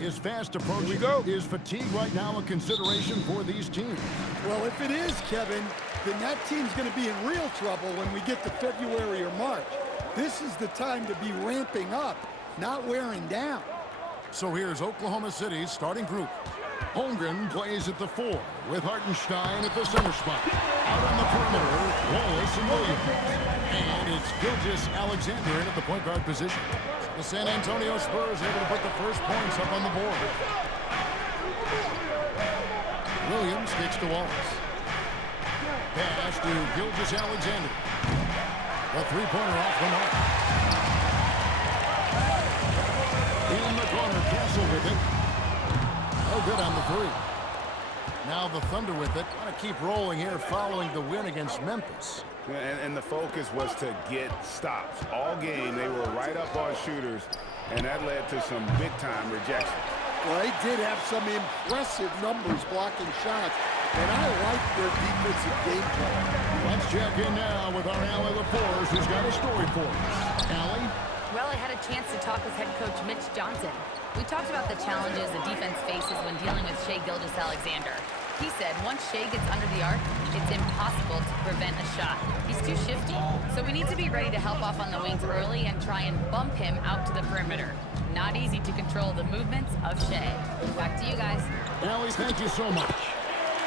is fast approaching. Here we go. Is fatigue right now a consideration for these teams? Well, if it is, Kevin, then that team's going to be in real trouble when we get to February or March. This is the time to be ramping up, not wearing down. So here's Oklahoma City's starting group. Holmgren plays at the 4, with Hartenstein at the center spot. Out on the perimeter, Wallace and Williams. And it's Gilgeous-Alexander in at the point guard position. The San Antonio Spurs able to put the first points up on the board. Williams kicks to Wallace. Pass to Gilgeous-Alexander. The three-pointer off the mark. In the corner, Castle with it. Oh, good on the three. Now the Thunder with it. Want to keep rolling here following the win against Memphis. And the focus was to get stops. All game, they were right up on shooters, and that led to some big-time rejections. Well, they did have some impressive numbers blocking shots, and I like their defensive game plan. Let's check in now with our Allie LaForce, who's got a story for us. Allie? Well, I had a chance to talk with head coach Mitch Johnson. We talked about the challenges the defense faces when dealing with Shai Gilgeous-Alexander. He said once Shai gets under the arc, it's impossible to prevent a shot. He's too shifty, so we need to be ready to help off on the wings early and try and bump him out to the perimeter. Not easy to control the movements of Shai. Back to you guys. Allie, thank you so much.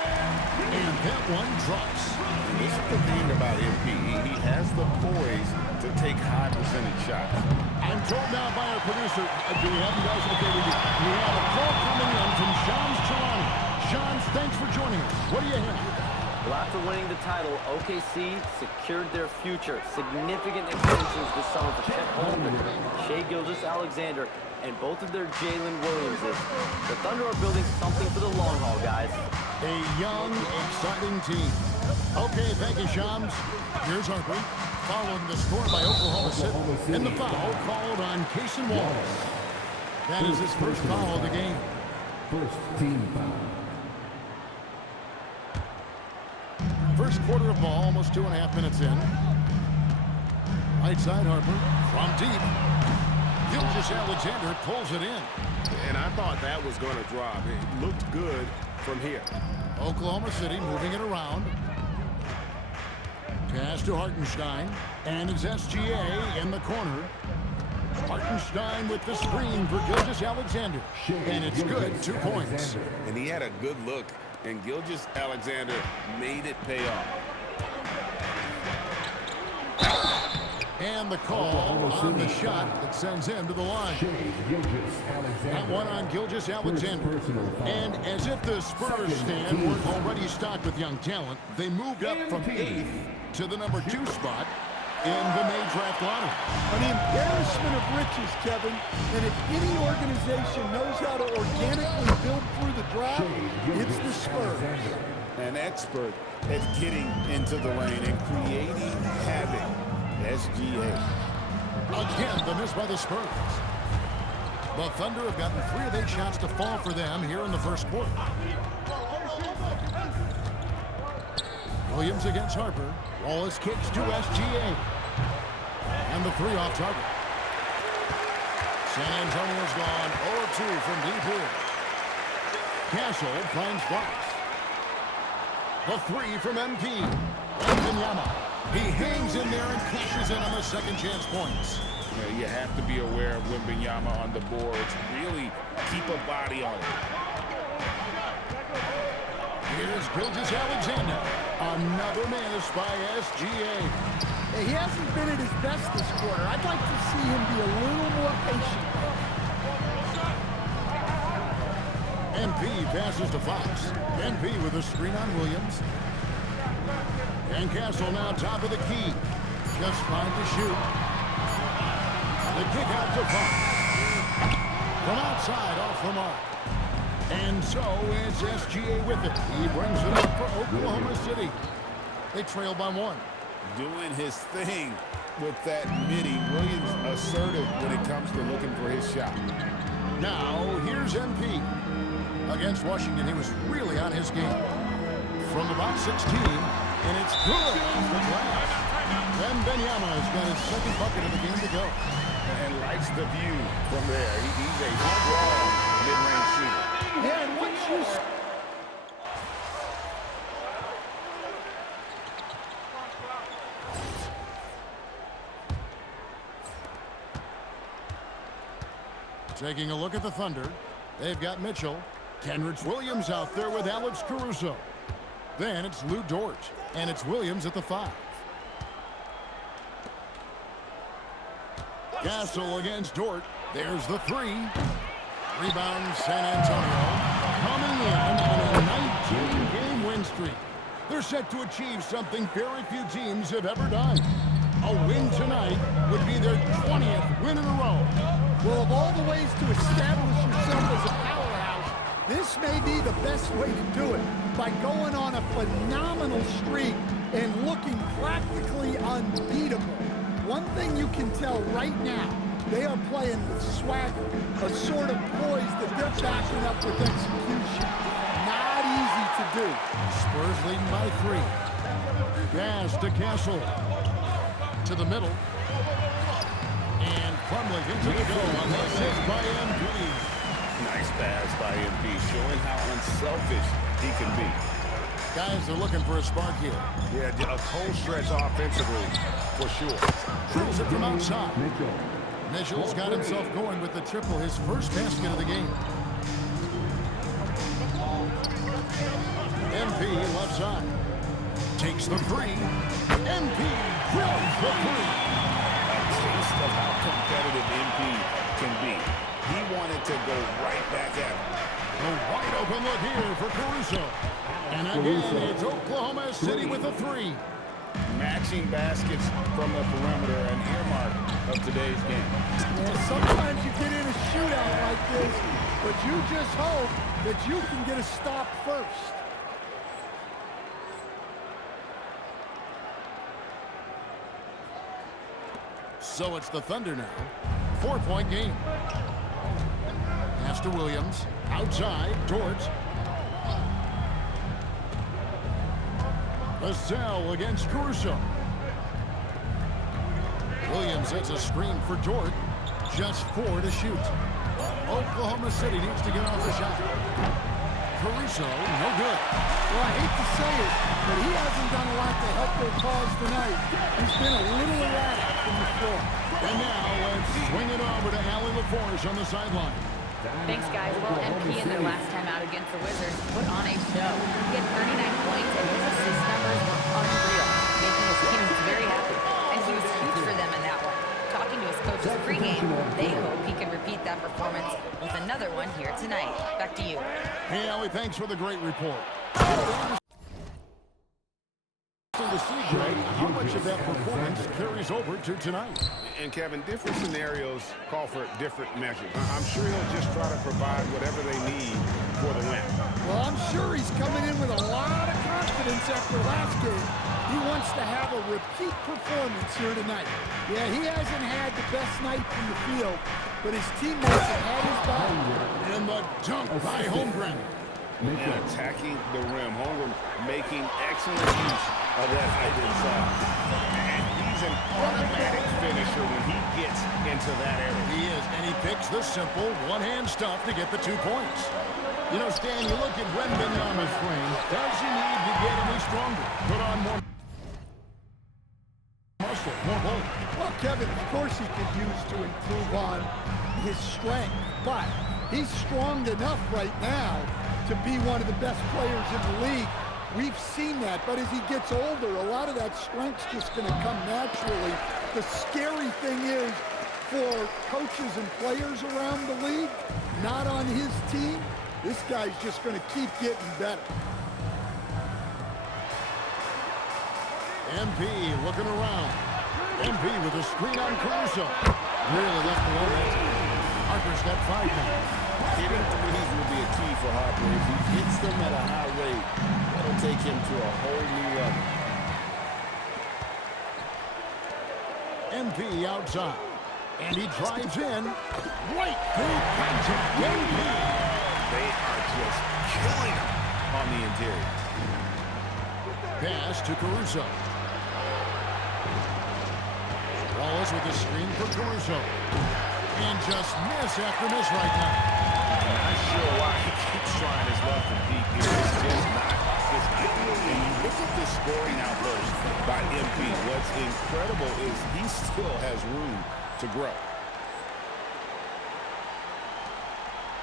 And that one drops. This is the thing about MP. He has the poise to take high percentage shots. I'm told now by our producer, do we have you guys? Okay, we do. We have a call coming in from Shams Charania. Shams, thanks for joining us. What do you have? Well, after winning the title, OKC secured their future. Significant extensions this summer for Chet Holmgren, Shai Gilgeous-Alexander, and both of their Jalen Williamses. The Thunder are building something for the long haul, guys. A young, exciting team. Okay, thank you, Shams. Here's Harper, following the score by Oklahoma City. And the foul called on Cason Wallace. That is his first foul of the game. First team foul. First quarter of ball, almost 2.5 minutes in. Right side, Harper, from deep. Gilgeous-Alexander pulls it in. And I thought that was going to drop. It looked good from here. Oklahoma City moving it around. Pass to Hartenstein. And it's SGA in the corner. Hartenstein with the screen for Gilgeous-Alexander. And it's good, 2 points. And he had a good look, and Gilgeous-Alexander made it pay off. And the call on the shot that sends him to the line. That one on Gilgeous-Alexander. And as if the Spurs stand weren't already stocked with young talent, they moved up from 8th to the number 2 spot in the May draft lottery. An embarrassment of riches, Kevin. And if any organization knows how to organically build through the draft, it's the Spurs. An expert at getting into the lane and creating havoc. SGA. Again, the miss by the Spurs. The Thunder have gotten 3 of 8 shots to fall for them here in the first quarter. Williams against Harper. Wallace kicks to SGA. And the 3 off target. San Antonio's gone 0-2 from deep here. Castle finds Fox. The 3 from MP. Wembanyama. He hangs in there and cashes in on the second chance points. You have to be aware of Wembanyama on the boards. Really keep a body on it. Here's Gilgeous-Alexander. Another miss by SGA. He hasn't been at his best this quarter. I'd like to see him be a little more patient. MP passes to Fox. MP with a screen on Williams. And Castle now top of the key. Just fine to shoot. The kick out to Fox. From outside off the mark. And so it's SGA with it. He brings it up for Oklahoma City. They trail by 1. Doing his thing with that midi. Williams assertive when it comes to looking for his shot. Now here's MP. Against Washington, he was really on his game. From about 16. And it's good off the glass. Wembanyama has got his second bucket of the game to go. And likes the view from there. He's a strong mid-range Taking a look at the Thunder. They've got Mitchell. Kenrich Williams out there with Alex Caruso. Then it's Lou Dort. And it's Williams at the 5. Castle against Dort. There's the 3. Rebound San Antonio. Coming in on a 19-game win streak. They're set to achieve something very few teams have ever done. A win tonight would be their 20th win in a row. Well, of all the ways to establish yourself as a powerhouse, this may be the best way to do it, by going on a phenomenal streak and looking practically unbeatable. One thing you can tell right now, they are playing with swagger, a sort of poise that they're backing up with execution. Not easy to do. Spurs leading by 3. Pass to Castle. To the middle. And Plumlee into the goal on the assist by MP. Nice pass by MP, showing how unselfish he can be. Guys are looking for a spark here. Yeah, a cold stretch offensively, for sure. Drills it from outside. Mitchell's got himself going with the triple, his first basket of the game. MP left side. Takes the 3. MP drills the 3. A taste of how competitive MP can be. He wanted to go right back at him. A wide open look here for Caruso. And again, it's Oklahoma City with a 3. Matching baskets from the perimeter, an earmark of today's game. Yeah, sometimes you get in a shootout like this, but you just hope that you can get a stop first. So it's the Thunder now. 4-point game. Pass to Williams. Outside, Dort. Vassell against Caruso. Williams hits a screen for Dort. Just 4 to shoot. Oklahoma City needs to get off the shot. Caruso, no good. Well, I hate to say it, but he hasn't done a lot to help their cause tonight. He's been a little erratic from the floor. And now let's swing it over to Allie LaForge on the sideline. Thanks, guys. Well, MP in their last time out against the Wizards put on a show. He had 39 points, and his assist numbers were unreal, making his teammates very happy. And he was huge for them in that one. Talking to his coaches pregame, they hope he can repeat that performance with another one here tonight. Back to you. Hey, Allie, thanks for the great report. To see, Greg, how much of that performance carries over to tonight? And Kevin, different scenarios call for different measures. I'm sure he'll just try to provide whatever they need for the win. Well, I'm sure he's coming in with a lot of confidence after last game. He wants to have a repeat performance here tonight. Yeah, he hasn't had the best night from the field, but his teammates have had his back. And the dunk by Holmgren. And attacking the rim. Holmgren making excellent use of that height inside. And he's an automatic finisher when he gets into that area. He is, and he picks the simple one-hand stuff to get the 2 points. You know, Stan, you look at Wembanyama's frame. Does he need to get any stronger? Put on more muscle, more bulk. Well, Kevin, of course he could use to improve on his strength, but he's strong enough right now to be one of the best players in the league. We've seen that, but as he gets older, a lot of that strength's just going to come naturally. The scary thing is, for coaches and players around the league, not on his team, this guy's just going to keep getting better. MP looking around. MP with a screen on Caruso. Really left alone that time. Harper's got 5 now. Hitting threes will be a key for Harper. If he hits them at a high rate, that'll take him to a whole new level. MP outside. And he drives in. Right through contact. MP. They are just killing him on the interior. Pass to Caruso. Wallace with a screen for Caruso. And just miss after miss right now. Not sure why he keeps trying his left and deep here. It's just not his game. And you look at this scoring outburst by MP. What's incredible is he still has room to grow.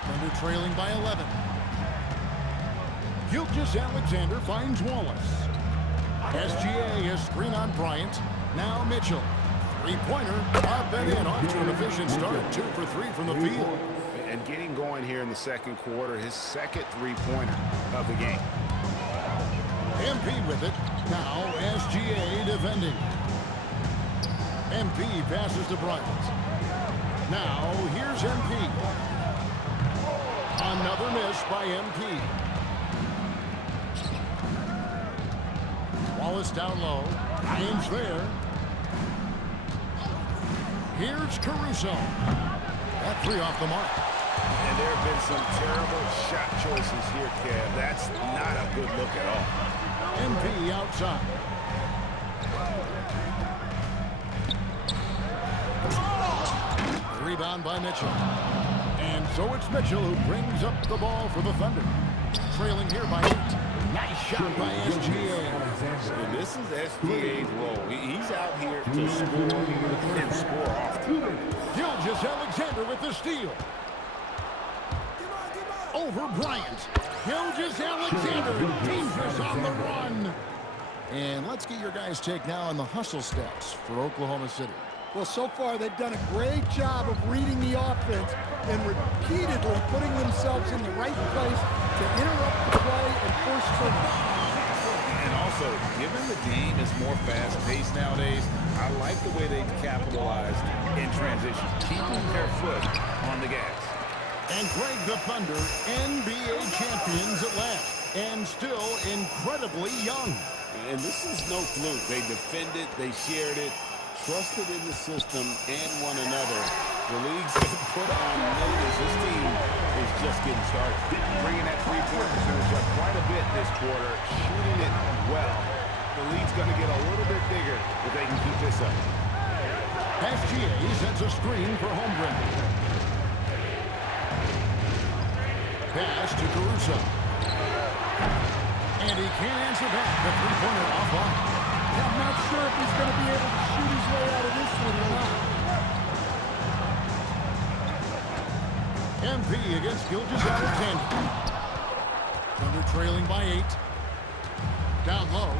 Thunder trailing by 11. Gilgeous-Alexander finds Wallace. SGA is screen on Bryant. Now Mitchell. Three-pointer up and in. Off to an efficient start. 2 for 3 from the field. And getting going here in the second quarter, his second three-pointer of the game. MP with it. Now SGA defending. MP passes to Bryant. Now here's MP. Another miss by MP. Wallace down low. Ainge there. Here's Caruso. That three off the mark. And there have been some terrible shot choices here, Kev. That's not a good look at all. MP outside. Rebound by Mitchell. And so it's Mitchell who brings up the ball for the Thunder. Trailing here by 8. Nice shot by SGA. And this is SGA's role. He's out here to score and score often. Gilgeous-Alexander with the steal. Over Bryant. Gilgeous-Alexander dangerous on the run. And let's get your guys' take now on the hustle stats for Oklahoma City. Well, so far they've done a great job of reading the offense and repeatedly putting themselves in the right place to interrupt the play and force turnovers. And also, given the game is more fast-paced nowadays, I like the way they've capitalized in transition, keeping their foot on the gas. And Greg, the Thunder, NBA champions at last, and still incredibly young. And this is no fluke. They defended, they shared it, trusted in the system and one another. The league's been put on notice. This team is just getting started. Bringing that three-point percentage up quite a bit this quarter, shooting it well. The lead's going to get a little bit bigger if they can keep this up. SGA sends a screen for Holmgren. Pass to Caruso. And he can't answer back. The three-pointer offline. I'm not sure if he's going to be able to shoot his way out of this one or not. MP against Gilgeous-Alexander. Thunder trailing by 8. Down low.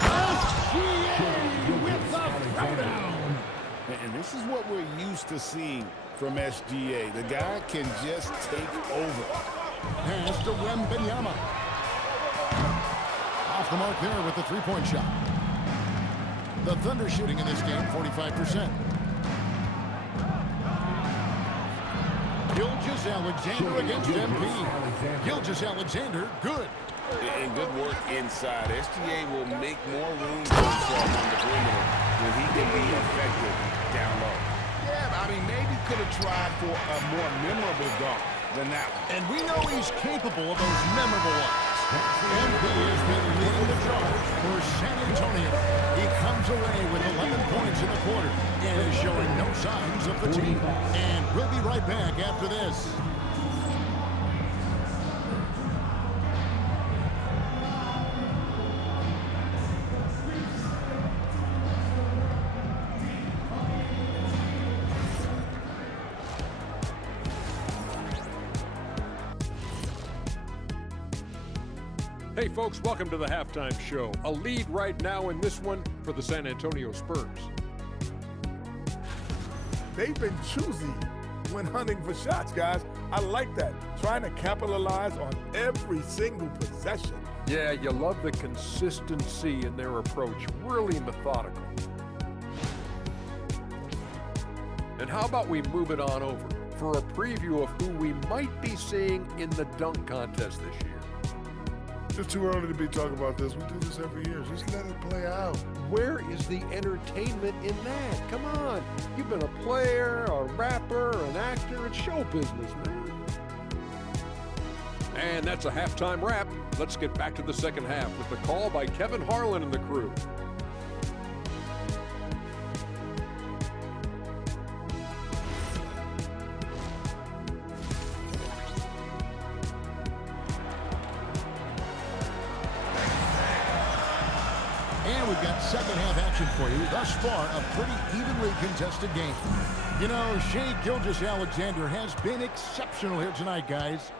SGA with the throwdown. And this is what we're used to seeing from SGA. The guy can just take over. Pass to Wembanyama. Off the mark there with the three-point shot. The Thunder shooting in this game 45%. Gilgeous-Alexander against MP. Gilgeous-Alexander, good. And good work inside. SGA will make more room for himself on the perimeter when he can be effective down low. Yeah, I mean, maybe could have tried for a more memorable dunk than that one. And we know he's capable of those memorable ones. MP has been leading the charge for San Antonio. He comes away with 11 points in the quarter and is showing no signs of fatigue. And we'll be right back after this. Hey folks, welcome to the Halftime Show. A lead right now in this one for the San Antonio Spurs. They've been choosy when hunting for shots, guys. I like that. Trying to capitalize on every single possession. Yeah, you love the consistency in their approach. Really methodical. And how about we move it on over for a preview of who we might be seeing in the dunk contest this year. It's too early to be talking about this. We do this every year. Just let it play out. Where is the entertainment in that? Come on. You've been a player, a rapper, an actor. It's show business, man. And that's a halftime wrap. Let's get back to the second half with the call by Kevin Harlan and the crew. And we've got second half action for you. Thus far, a pretty evenly contested game. You know, Shai Gilgeous-Alexander has been exceptional here tonight, guys.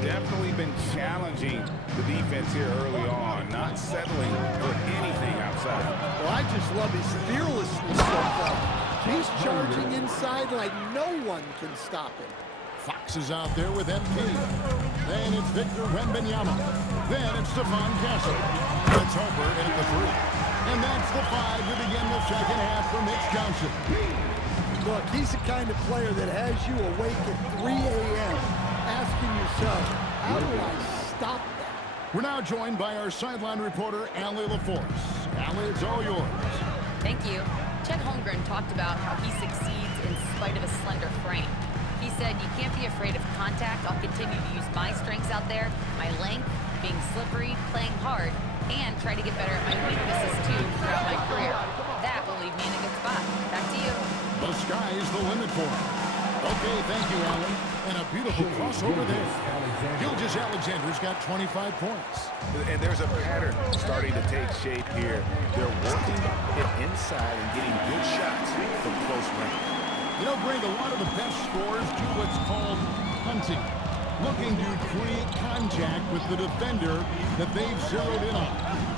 Definitely been challenging the defense here early on, not settling for anything outside. Well, I just love his fearlessness so far. He's charging inside like no one can stop him. Fox is out there with MP. Then it's Victor Wembanyama. Then it's Stephon Castle. It's Harper in at the 3. And that's the 5 to begin the second half for Mitch Johnson. Look, he's the kind of player that has you awake at 3 a.m. asking yourself, how do I stop that? We're now joined by our sideline reporter, Allie LaForce. Allie, it's all yours. Thank you. Chet Holmgren talked about how he succeeds in spite of a slender frame. He said, you can't be afraid of contact. I'll continue to use my strengths out there, my length, being slippery, playing hard, and try to get better at my weaknesses too throughout my career. That will leave me in a good spot. Back to you. The sky's the limit for him. Okay, thank you, Allen. And a beautiful crossover there. Gilgeous-Alexander's got 25 points. And there's a pattern starting to take shape here. They're working it inside and getting good shots from close range. You know, Greg, a lot of the best scorers do what's called hunting. Looking to create contact with the defender that they've zeroed in on.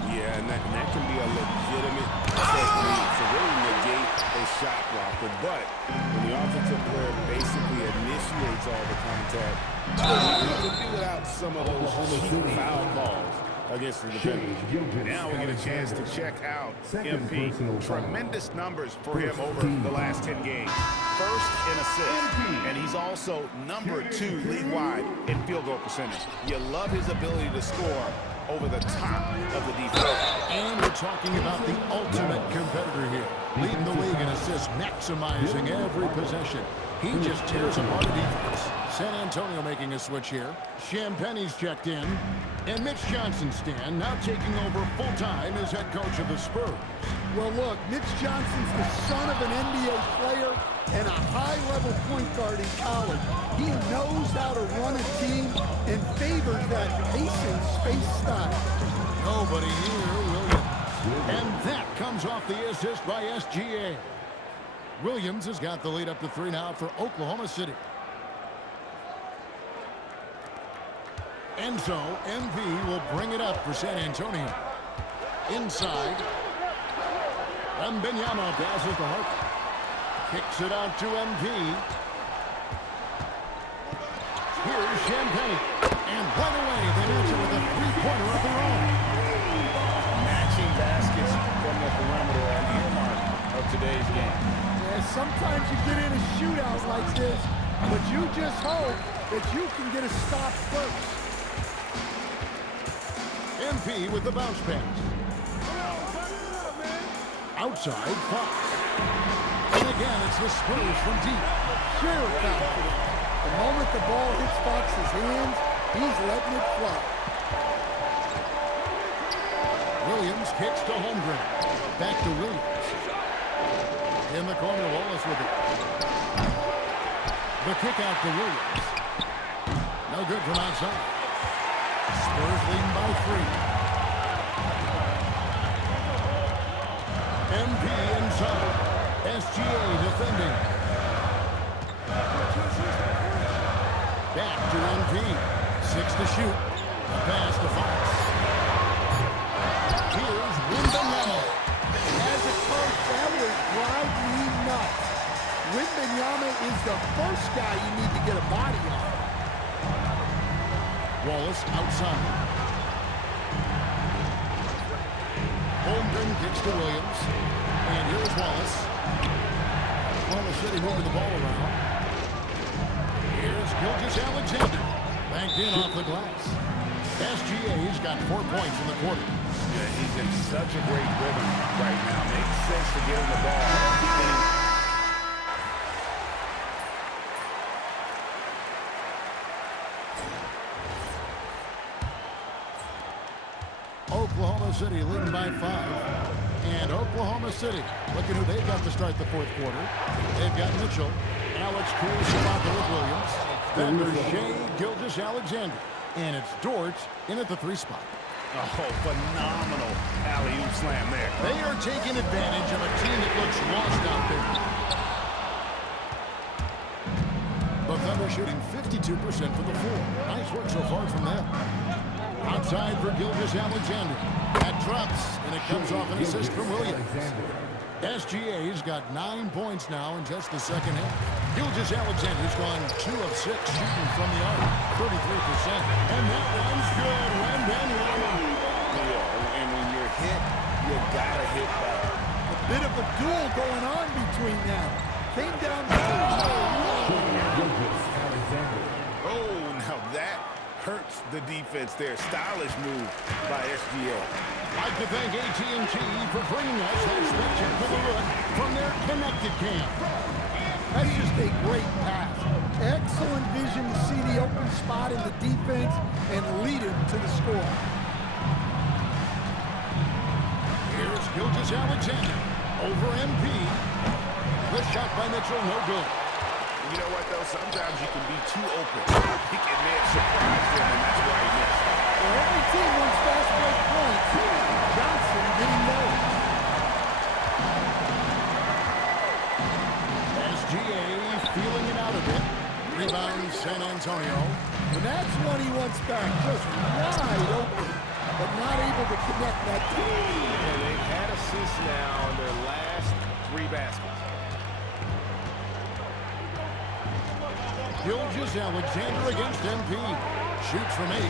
Yeah, and that can be a legitimate technique to really negate a shot blocker. But when the offensive player basically initiates all the contact, you could do without some of those cheap foul calls against the defender. Now we get a chance to check out MP. Tremendous numbers for him over the last 10 games. First in assists, and he's also number 2 league-wide in field goal percentage. You love his ability to score over the top of the defense. And we're talking about the ultimate competitor here. Leading the league in assists, maximizing every possession. He just tears apart the defense. San Antonio making a switch here. Champagne's checked in. And Mitch Johnson, Stan, now taking over full-time as head coach of the Spurs. Well, look, Mitch Johnson's the son of an NBA player and a high-level point guard in college. He knows how to run a team and favors that pacing space style. Nobody near Williams. And that comes off the assist by SGA. Williams has got the lead up to 3 now for Oklahoma City. And so, MV will bring it up for San Antonio. Inside. Wembanyama passes to Harper. Kicks it out to MV. Here's Champagne. And right away, they match it with a 3-pointer of their own. Matching baskets from the perimeter on the earmark of today's game. Yeah, sometimes you get in a shootout like this, but you just hope that you can get a stop first. MP with the bounce pass. Outside, Fox. And again, it's the Spurs from deep. Sheer confidence. The moment the ball hits Fox's hands, he's letting it fly. Williams kicks to Holmgren. Back to Williams. In the corner, Wallace with it. The kick out to Williams. No good from outside. Spurs leading by 3. MP inside. SGA defending. Back to MP. 6 to shoot. A pass to Fox. Here's Wembanyama. As a coach, that would drive me nuts. Wembanyama is the first guy you need to get a body on. Wallace outside. Holmgren kicks to Williams. And here's Wallace. Oklahoma City moving the ball around. Here's Gilgeous-Alexander. Banked in off the glass. SGA's got 4 points in the quarter. Yeah, he's in such a great rhythm right now. Makes sense to get him the ball. Oklahoma City leading by 5. And Oklahoma City, look at who they've got to start the 4th quarter. They've got Mitchell, Alex Cruz, Shabaka with Williams. Then there's Shai Gilgeous-Alexander. And it's Dort in at the 3 spot. Oh, phenomenal alley-oop slam there. They are taking advantage of a team that looks lost out there. they're shooting 52% from the floor. Nice work so far from them. Outside for Gilgeous-Alexander. That drops, and it comes off an assist from Williams. SGA's got 9 points now in just the second half. Gilgeous-Alexander's gone 2 of 6 shooting from the arc, 33%. And that one's good. Wembanyama. Yeah, and when you're hit, you gotta hit back. A bit of a duel going on between them. Came down to Oh, now that hurts the defense there. Stylish move by SGA. I'd like to thank AT&T for bringing us that spectacular look from their connected camp. That's just a great pass. Excellent vision to see the open spot in the defense and lead him to the score. Here's Gilgeous-Alexander over MP. The shot by Mitchell, no good. You know what, though? Sometimes you can be too open. I think it may have surprised him, and that's why he missed. Well, every team wants fast break points. Johnson didn't know. SGA feeling it out a bit. Rebound San Antonio. And that's one he wants back. Just wide open, but not able to connect that team. And they've had assists now on their last 3 baskets. Gilgeous-Alexander against MP. Shoots from 8.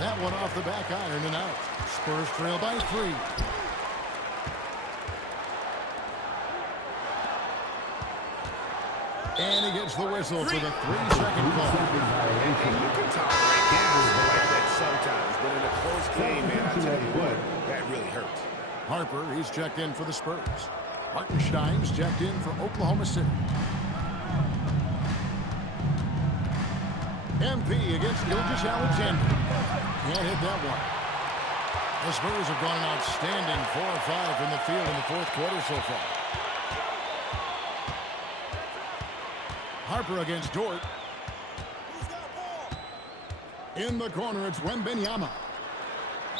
That one off the back iron and out. Spurs trail by 3. And he gets the whistle for the 3-second call. And you can tolerate games like that sometimes, but in a close game, man, I tell you what, that really hurts. Harper, he's checked in for the Spurs. Hartenstein's checked in for Oklahoma City. MP against Gilgeous-Alexander. Can't hit that one. The Spurs have gone an outstanding 4 of 5 from the field in the 4th quarter so far. Harper against Dort. In the corner, it's Wembanyama.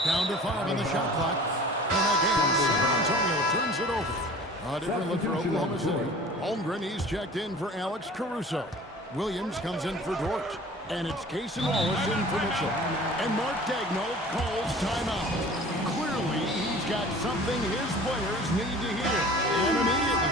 Down to 5 on the shot clock. And again, San Antonio turns it over. A different look for Oklahoma City. Holmgren, he's checked in for Alex Caruso. Williams comes in for Dort. And it's Cason Wallace in for Mitchell. And Mark Daigneault calls timeout. Clearly, he's got something his players need to hear. And immediately.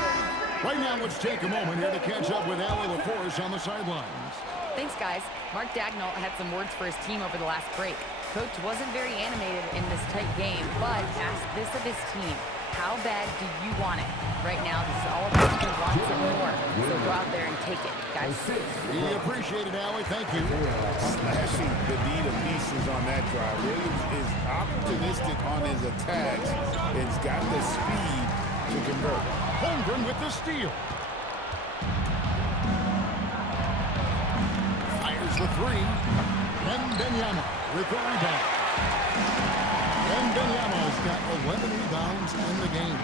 Right now, let's take a moment here to catch up with Allie LaForce on the sidelines. Thanks, guys. Mark Daigneault had some words for his team over the last break. Coach wasn't very animated in this tight game, but asked this of his team. How bad do you want it? Right now, this is all about who wants it more. So go out there and take it, guys. We appreciate it, Allie. Thank you. Slashing the D to pieces on that drive. Williams is opportunistic on his attacks. It's got the speed to convert. Holmgren with the steal. Fires the 3. Wembanyama with the rebound. Wembanyama's got 11 rebounds in the game.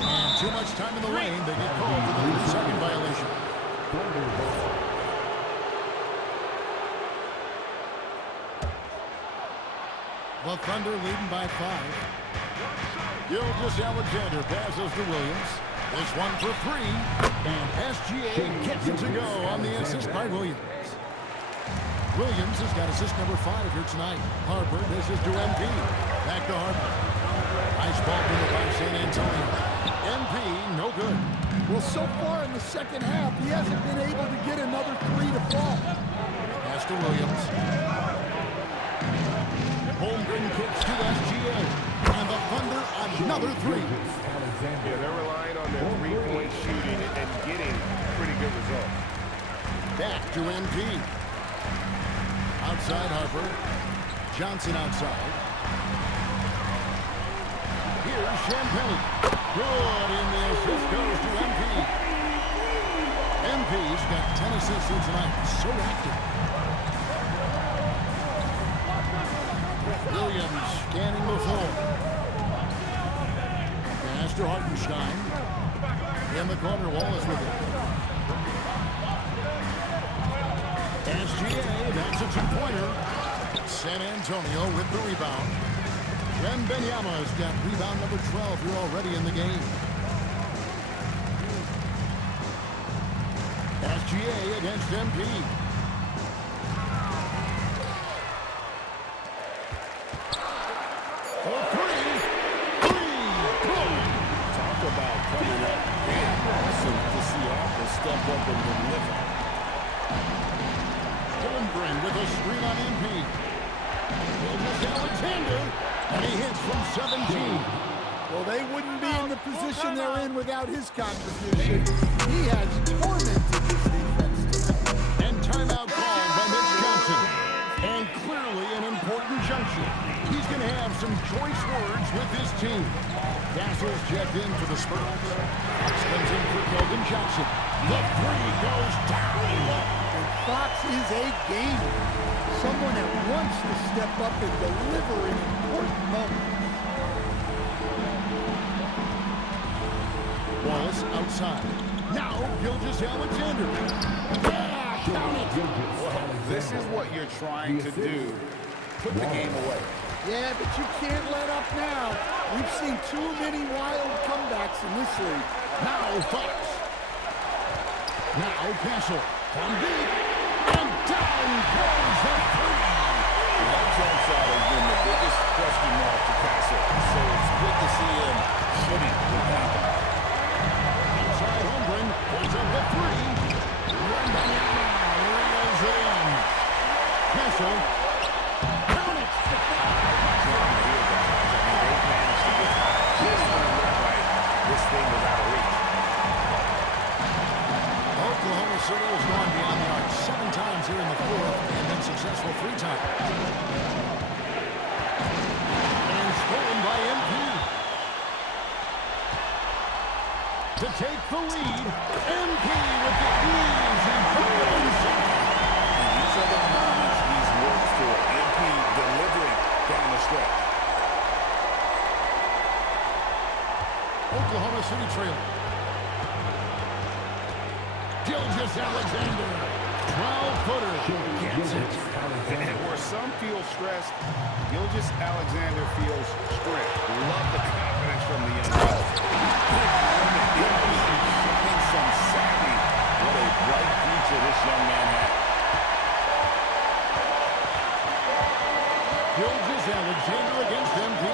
And too much time in the lane. They get called for the 3-second violation. The Thunder leading by 5. Gilgeous-Alexander passes to Williams. This one for 3. And SGA gets it to go on the assist by Williams. Williams has got assist number 5 here tonight. Harper, this is to MP. Back to Harper. Nice ball movement by San Antonio. MP, no good. Well, so far in the second half, he hasn't been able to get another 3 to fall. Pass to Williams. Holmgren kicks to SGA. And the Thunder, another 3. Yeah, they're relying on their 3-point shooting and getting pretty good results. Back to MP. Outside Harper. Johnson outside. Here's Champagnie. Good, and the assist goes to MP. MP's got 10 assists here tonight. So active. Williams scanning the floor. Pass to Hartenstein. In the corner, Wallace with it. SGA, that's a 2-pointer. San Antonio with the rebound. Wembanyama's got rebound number 12 here already in the game. SGA against MP. For three. Good. Talk about coming up big. Awesome to see Harper step up and deliver. Holmgren with a screen on MP. Gilgeous Alexander, and he hits from 17. Well, they wouldn't be in the position they're in without his contribution. He has tormented this defense tonight. And timeout called by Mitch Johnson. And clearly an important junction. He's going to have some choice words with his team. Castle's checked in for the Spurs. Fox comes in for Keldon Johnson. The three goes down. And Fox is a gamer. Someone that wants to step up and deliver in important moments. Wallace outside. Now Gilgeous Alexander. Yeah, count it. Well, this is what you're trying to do. Put the game away. Yeah, but you can't let up now. We've seen too many wild comebacks in this league. Now Fox. Now Castle. From deep. And down goes the three. That jump shot has been the biggest question mark to Castle. So it's good to see him shooting with confidence. Inside Holmgren puts up the three. Wembanyama reels it in. Castle. Count it. This thing was out of reach. Oklahoma City has gone beyond the arc 7 times here in the fourth and been successful 3 times. And stolen by MP. To take the lead, MP with the easy bucket and shot. And these are the moments he's worked for. MP delivering down the stretch. Oklahoma City trailing. Gilgeous Alexander, 12-footer, gets it. And where some feel stressed, Gilgeous Alexander feels strength. Love the confidence from the young man. Showing some savvy. What a bright future this young man had. Gilgeous Alexander against MP.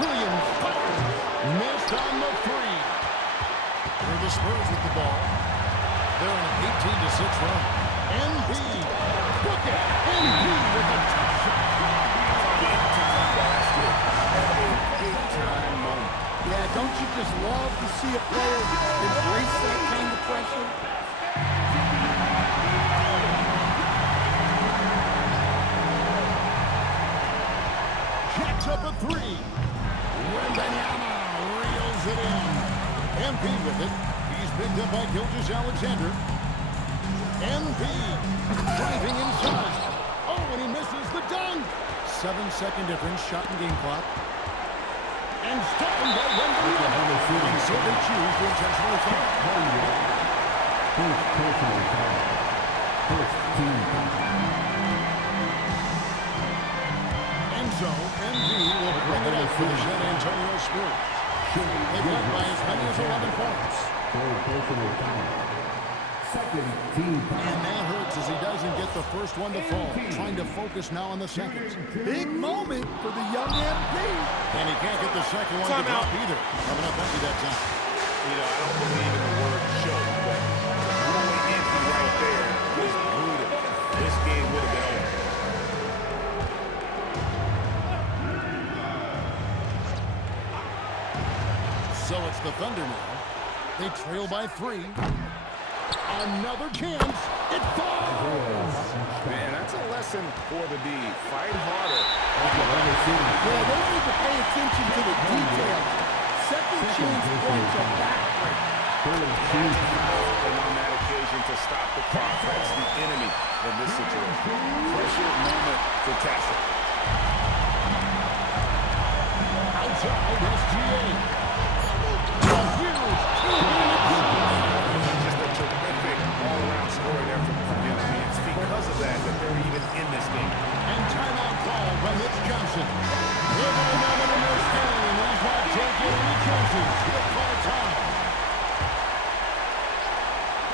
Williams fires. Missed on the three. For the Spurs with the ball. They're on an 18-6 run. MP. Book it. MP with a tough shot. Big-time moment. Yeah, don't you just love to see a player embrace that kind of pressure? Jacks up a three. Wembanyama reels it in. MP with it. He's picked up by Gilgeous Alexander. MP driving inside. Oh, and he misses the dunk. 7-second difference, shot and game clock. And stolen by Wembanyama. And so they choose to intentionally foul. First personal foul. First team foul. And so, MP will bring it up for the San Antonio Spurs. They've led by as many as 11 points. Third personal foul. Second team foul. And that hurts as he doesn't get the first one to fall. Trying to focus now on the seconds. Big moment for the young MP. And he can't get the second one to drop either. Coming up empty that time. You know, I don't believe in the word choke, but throwing empty right there was brutal. This game would have been over. So it's the Thunder now. They trail by 3. Another chance. It falls. Man, that's a lesson for the D. Fight harder. Yeah, they need to pay attention to the details. Second chance points are backbreaking. And on that occasion to stop the clock. That's the enemy in this situation. Pressure moment for Castle. Outside SGA. Just a terrific all-around scoring effort from him. I mean, it's because of that they're even in this game. And timeout called by Mitch Johnson. Pivotal moment in this game. He's not taking any chances. He'll call time.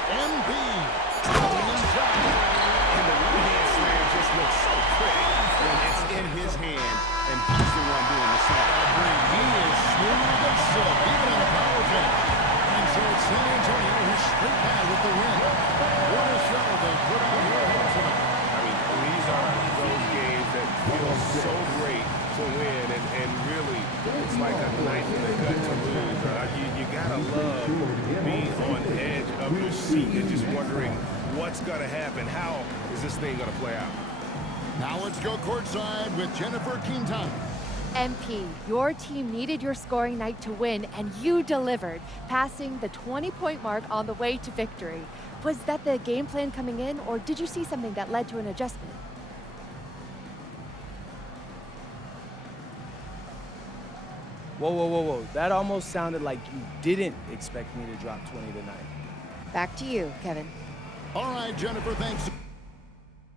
MP so great to win, and really, it's like a knife in the gut to lose. You gotta love being on the edge of your seat and just wondering what's gonna happen. How is this thing gonna play out? Now let's go courtside with Jennifer Quintan. MP, your team needed your scoring night to win, and you delivered, passing the 20-point mark on the way to victory. Was that the game plan coming in, or did you see something that led to an adjustment? Whoa, whoa, whoa, whoa. That almost sounded like you didn't expect me to drop 20 tonight. Back to you, Kevin. All right, Jennifer, thanks.